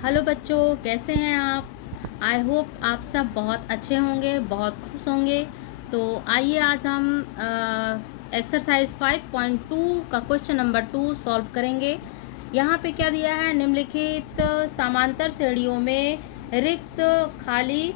Hello बच्चों, कैसे हैं आप। आई होप आप सब बहुत अच्छे होंगे, बहुत खुश होंगे। तो आइए आज हम एक्सरसाइज 5.2 का क्वेश्चन नंबर 2 सॉल्व करेंगे। यहाँ पे क्या दिया है, निम्नलिखित समांतर श्रेणियों में रिक्त खाली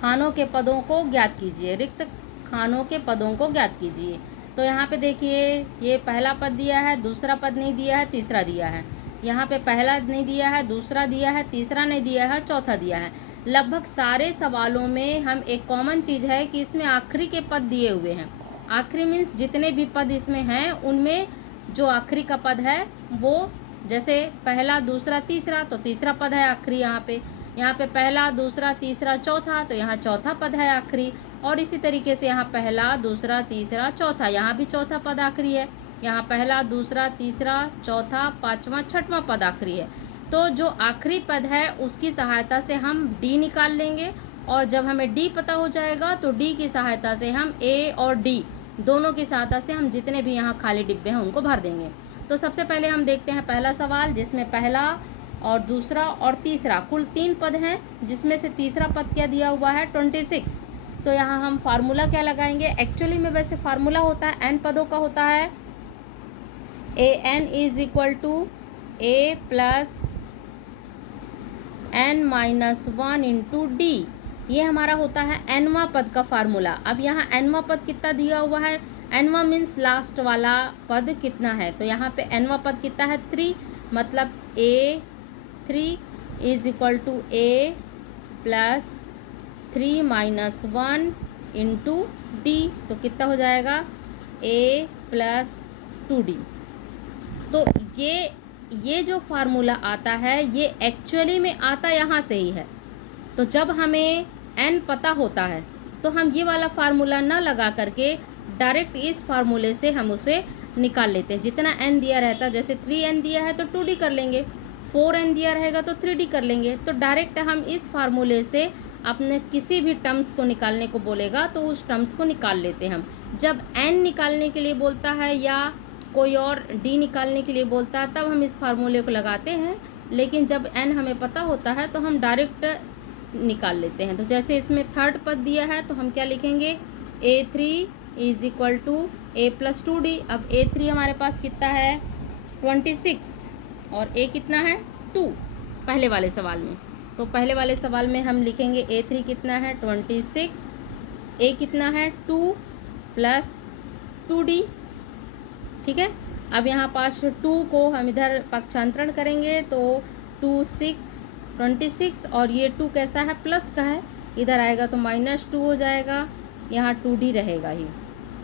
खानों के पदों को ज्ञात कीजिए। रिक्त खानों के पदों को ज्ञात कीजिए। तो यहाँ पे देखिए, ये पहला पद दिया है, दूसरा पद नहीं दिया है, तीसरा दिया है। यहाँ पे पहला नहीं दिया है, दूसरा दिया है, तीसरा नहीं दिया है, चौथा दिया है। लगभग सारे सवालों में हम एक कॉमन चीज़ है कि इसमें आखिरी के पद दिए हुए हैं। आखिरी मीन्स जितने भी पद इसमें हैं उनमें जो आखिरी का पद है वो, जैसे पहला दूसरा तीसरा, तो तीसरा पद है आखिरी। यहाँ पे पहला दूसरा तीसरा चौथा, तो यहाँ चौथा पद है आखिरी। और इसी तरीके से यहाँ पहला दूसरा तीसरा चौथा, यहाँ भी चौथा पद आखिरी है। यहाँ पहला दूसरा तीसरा चौथा पांचवा छठवां पद आखिरी है। तो जो आखिरी पद है उसकी सहायता से हम डी निकाल लेंगे, और जब हमें डी पता हो जाएगा तो डी की सहायता से हम ए और डी दोनों की सहायता से हम जितने भी यहाँ खाली डिब्बे हैं उनको भर देंगे। तो सबसे पहले हम देखते हैं पहला सवाल, जिसमें पहला और दूसरा और तीसरा कुल 3 पद हैं, जिसमें से तीसरा पद क्या दिया हुआ है 26। तो यहाँ हम फार्मूला क्या लगाएंगे। एक्चुअली में वैसे फार्मूला होता है n पदों का होता है, a n is equal to A plus n minus 1 into d. ये हमारा होता है nवां पद का फार्मूला। अब यहाँ nवां पद कितना दिया हुआ है, nवां मीन्स लास्ट वाला पद कितना है। तो यहाँ पे nवां पद कितना है 3, मतलब a3 is equal to A plus 3 minus 1 into D. तो कितना हो जाएगा a प्लस 2d। तो ये जो फार्मूला आता है ये एक्चुअली में आता यहाँ से ही है। तो जब हमें n पता होता है तो हम ये वाला फार्मूला ना लगा करके डायरेक्ट इस फार्मूले से हम उसे निकाल लेते हैं। जितना n दिया रहता है, जैसे 3n दिया है तो 2d कर लेंगे, 4n दिया रहेगा तो 3d कर लेंगे। तो डायरेक्ट हम इस फार्मूले से अपने किसी भी टर्म्स को निकालने को बोलेगा तो उस टर्म्स को निकाल लेते हैं हम। जब n निकालने के लिए बोलता है या कोई और डी निकालने के लिए बोलता है तब हम इस फार्मूले को लगाते हैं, लेकिन जब n हमें पता होता है तो हम डायरेक्ट निकाल लेते हैं। तो जैसे इसमें थर्ड पद दिया है तो हम क्या लिखेंगे, a3 is equal to A plus 2d। अब a3 हमारे पास कितना है 26 और a कितना है 2 पहले वाले सवाल में। तो पहले वाले सवाल में हम लिखेंगे a3 कितना है 26, a कितना है 2 प्लस 2d। ठीक है। अब यहाँ पास 2 को हम इधर पक्षांतरण करेंगे तो 26 और ये 2 कैसा है प्लस का है, इधर आएगा तो -2 हो जाएगा, यहाँ 2d रहेगा ही।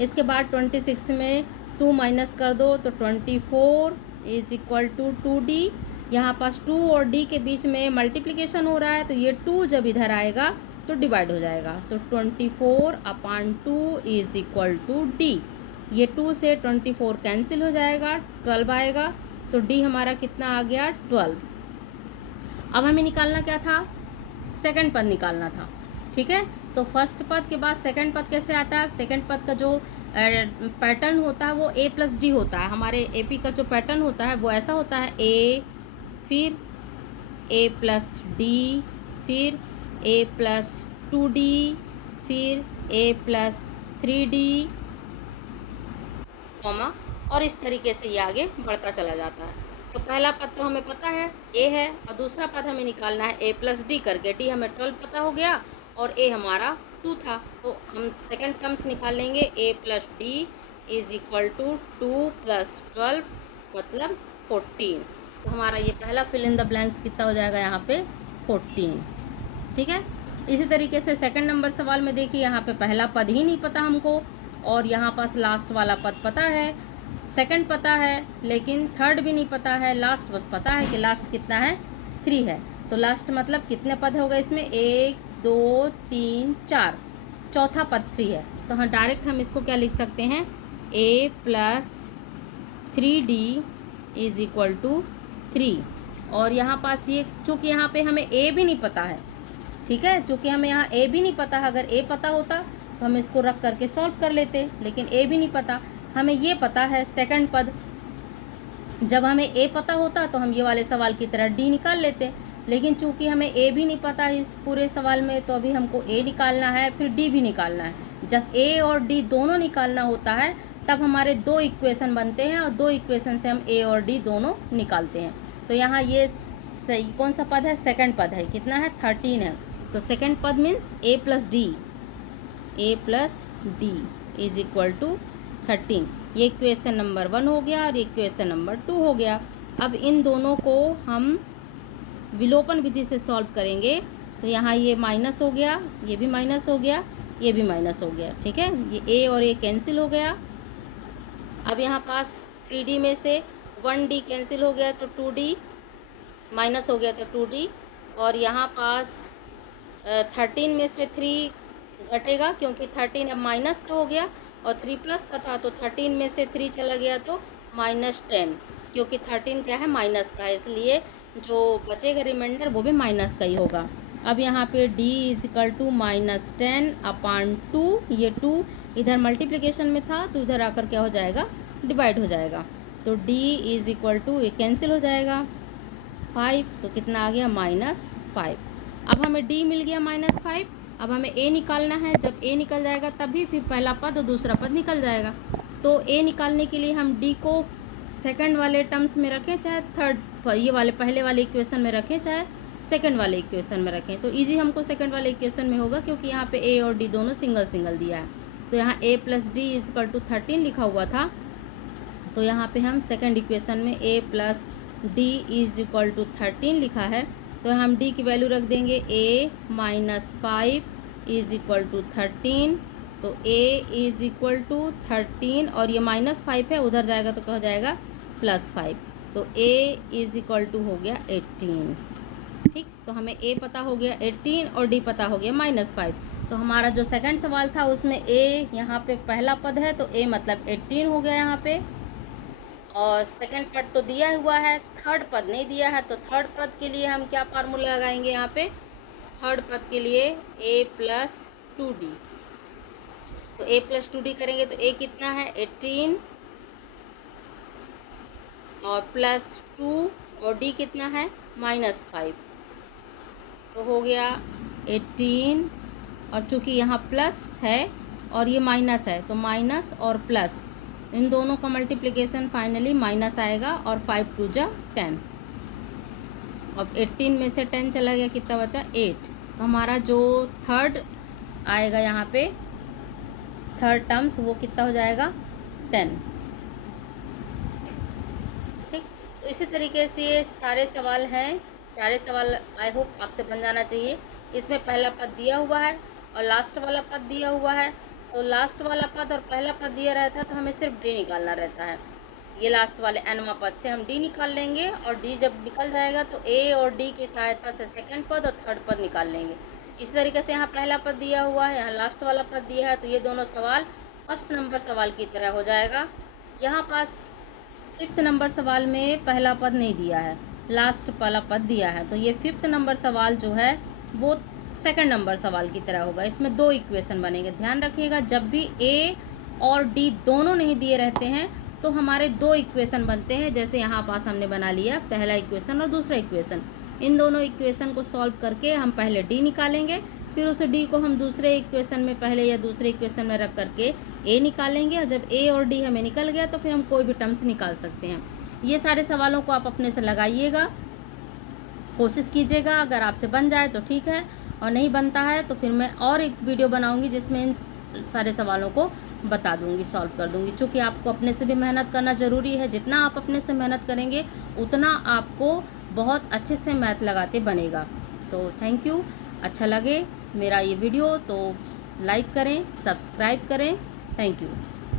इसके बाद 26 में 2 माइनस कर दो तो 24 इज इक्वल टू 2d। यहाँ पास 2 और d के बीच में मल्टीप्लिकेशन हो रहा है तो ये 2 जब इधर आएगा तो डिवाइड हो जाएगा। तो 24/2 इज इक्वल टू d। ये 2 से 24 कैंसिल हो जाएगा, 12 आएगा। तो d हमारा कितना आ गया 12। अब हमें निकालना क्या था, सेकंड पद निकालना था। ठीक है। तो फर्स्ट पद के बाद सेकंड पद कैसे आता है, सेकंड पद का जो पैटर्न होता है वो a प्लस डी होता है। हमारे AP का जो पैटर्न होता है वो ऐसा होता है, a फिर a प्लस डी, फिर a प्लस 2d, फिर a प्लस 3d, और इस तरीके से ये आगे बढ़ता चला जाता है। तो पहला पद तो हमें पता है a है, और दूसरा पद हमें निकालना है a प्लस डी करके। d हमें 12 पता हो गया और a हमारा 2 था, तो हम सेकंड टर्म्स निकाल लेंगे। a plus D is equal to 2 plus 12 मतलब 14। तो हमारा ये पहला फिल इन द ब्लैंक्स कितना हो जाएगा यहाँ पे 14। ठीक है। इसी तरीके से सेकंड नंबर सवाल में देखिए, यहाँ पे पहला पद ही नहीं पता हमको, और यहाँ पास लास्ट वाला पद पता है, सेकंड पता है लेकिन थर्ड भी नहीं पता है, लास्ट बस पता है कि लास्ट कितना है 3 है। तो लास्ट मतलब कितने पद हो गए इसमें, 1 2 3 4, चौथा पद 3 है। तो हाँ डायरेक्ट हम इसको क्या लिख सकते हैं, a plus 3d is equal to 3। और यहाँ पास ये चूँकि यहाँ पे हमें a भी नहीं पता है, ठीक है, चूँकि हमें यहाँ a भी नहीं पता है, अगर a पता होता तो हम इसको रख करके सॉल्व कर लेते, लेकिन a भी नहीं पता। हमें ये पता है सेकंड पद जब हमें ए पता होता तो हम ये वाले सवाल की तरह डी निकाल लेते, लेकिन चूंकि हमें ए भी नहीं पता इस पूरे सवाल में, तो अभी हमको ए निकालना है, फिर डी भी निकालना है। जब ए और डी दोनों निकालना होता है तब हमारे दो इक्वेशन बनते हैं, और दो इक्वेशन से हम ए और डी दोनों निकालते हैं। तो यहाँ ये सही कौन सा पद है? सेकंड पद है। कितना है? 13 है। तो सेकंड पद means A plus D is equal to 13। ये इक्वेशन नंबर 1 हो गया और इक्वेशन नंबर 2 हो गया। अब इन दोनों को हम विलोपन विधि से सॉल्व करेंगे। तो यहाँ ये माइनस हो गया, ये भी माइनस हो गया, ये भी माइनस हो गया। ठीक है, ये ए और ए कैंसिल हो गया। अब यहाँ पास 3D में से 1D कैंसिल हो गया तो 2D, माइनस हो गया तो 2D। और यहाँ पास 13 में से 3 घटेगा क्योंकि 13 अब माइनस का हो गया, और 3 प्लस का था तो 13 में से 3 चला गया तो -10, क्योंकि 13 क्या है? माइनस का है, इसलिए जो बचेगा रिमाइंडर वो भी माइनस का ही होगा। अब यहाँ पे d इज इक्वल टू -10/2, ये 2 इधर मल्टीप्लिकेशन में था तो इधर आकर क्या हो जाएगा? डिवाइड हो जाएगा। तो d इज इक्वल टू, ये कैंसिल हो जाएगा, 5, तो कितना आ गया? -5। अब हमें d मिल गया -5। अब हमें a निकालना है। जब a निकल जाएगा तभी फिर पहला पद और दूसरा पद निकल जाएगा। तो a निकालने के लिए हम d को सेकंड वाले टर्म्स में रखें, चाहे थर्ड ये वाले पहले वाले इक्वेशन में रखें, चाहे सेकंड वाले इक्वेशन में रखें। तो इजी हमको सेकंड वाले इक्वेशन में होगा, क्योंकि यहाँ पे a और d दोनों सिंगल सिंगल दिया है। तो यहाँ a plus D is equal to 13 लिखा हुआ था, तो यहाँ पे हम सेकंड इक्वेशन में a plus D is equal to 13 लिखा है। तो हम d की वैल्यू रख देंगे a -5 इज इक्वल टू 13। तो a इज इक्वल टू 13 और ये -5 है, उधर जाएगा तो क्या हो जाएगा? +5। तो a इज इक्वल टू हो गया 18। ठीक, तो हमें a पता हो गया 18 और d पता हो गया -5। तो हमारा जो सेकंड सवाल था उसमें a यहाँ पे पहला पद है, तो a मतलब 18 हो गया यहाँ पे। और सेकंड पद तो दिया हुआ है, थर्ड पद नहीं दिया है। तो थर्ड पद के लिए हम क्या फार्मूला लगाएंगे? यहाँ पे थर्ड पद के लिए a प्लस 2d। तो a प्लस 2d करेंगे तो a कितना है? 18 और +2, और d कितना है? -5। तो हो गया 18, और चूँकि यहाँ प्लस है और ये माइनस है, तो माइनस और प्लस इन दोनों का मल्टीप्लिकेशन फाइनली माइनस आएगा, और 5 2 जा 10। अब 18 में से 10 चला गया, कितना बचा? 8। तो हमारा जो थर्ड आएगा यहाँ पे थर्ड टर्म्स, वो कितना हो जाएगा? 10। ठीक, तो इसी तरीके से ये सारे सवाल हैं। सारे सवाल आई होप आपसे बन जाना चाहिए। इसमें पहला पद दिया हुआ है और लास्ट वाला पद दिया हुआ है। तो लास्ट वाला पद और पहला पद दिया रहता है तो हमें सिर्फ डी निकालना रहता है। ये लास्ट वाले एनवा पद से हम डी निकाल लेंगे, और डी जब निकल जाएगा तो ए और डी की सहायता से सेकंड पद और थर्ड पद निकाल लेंगे। इस तरीके से यहाँ पहला पद दिया हुआ है, यहाँ लास्ट वाला पद दिया है, तो ये दोनों सवाल फर्स्ट नंबर सवाल की तरह हो जाएगा। यहाँ पास 5th नंबर सवाल में पहला पद नहीं दिया है, लास्ट वाला पद दिया है, तो ये 5th नंबर सवाल जो है वो सेकंड नंबर सवाल की तरह होगा। इसमें 2 इक्वेशन बनेंगे। ध्यान रखिएगा, जब भी a और d दोनों नहीं दिए रहते हैं तो हमारे 2 इक्वेशन बनते हैं। जैसे यहाँ पास हमने बना लिया पहला इक्वेशन और दूसरा इक्वेशन। इन दोनों इक्वेशन को सॉल्व करके हम पहले d निकालेंगे, फिर उस d को हम दूसरे इक्वेशन में पहले या दूसरे इक्वेशन में रख करके a निकालेंगे, और जब a और d हमें निकल गया तो फिर हम कोई भी टर्म्स निकाल सकते हैं। ये सारे सवालों को आप अपने से लगाइएगा, कोशिश कीजिएगा। अगर आपसे बन जाए तो ठीक है, और नहीं बनता है तो फिर मैं और एक वीडियो बनाऊंगी जिसमें इन सारे सवालों को बता दूंगी, सॉल्व कर दूंगी। क्योंकि आपको अपने से भी मेहनत करना ज़रूरी है। जितना आप अपने से मेहनत करेंगे उतना आपको बहुत अच्छे से मैथ लगाते बनेगा। तो थैंक यू। अच्छा लगे मेरा ये वीडियो तो लाइक करें, सब्सक्राइब करें। Thank you.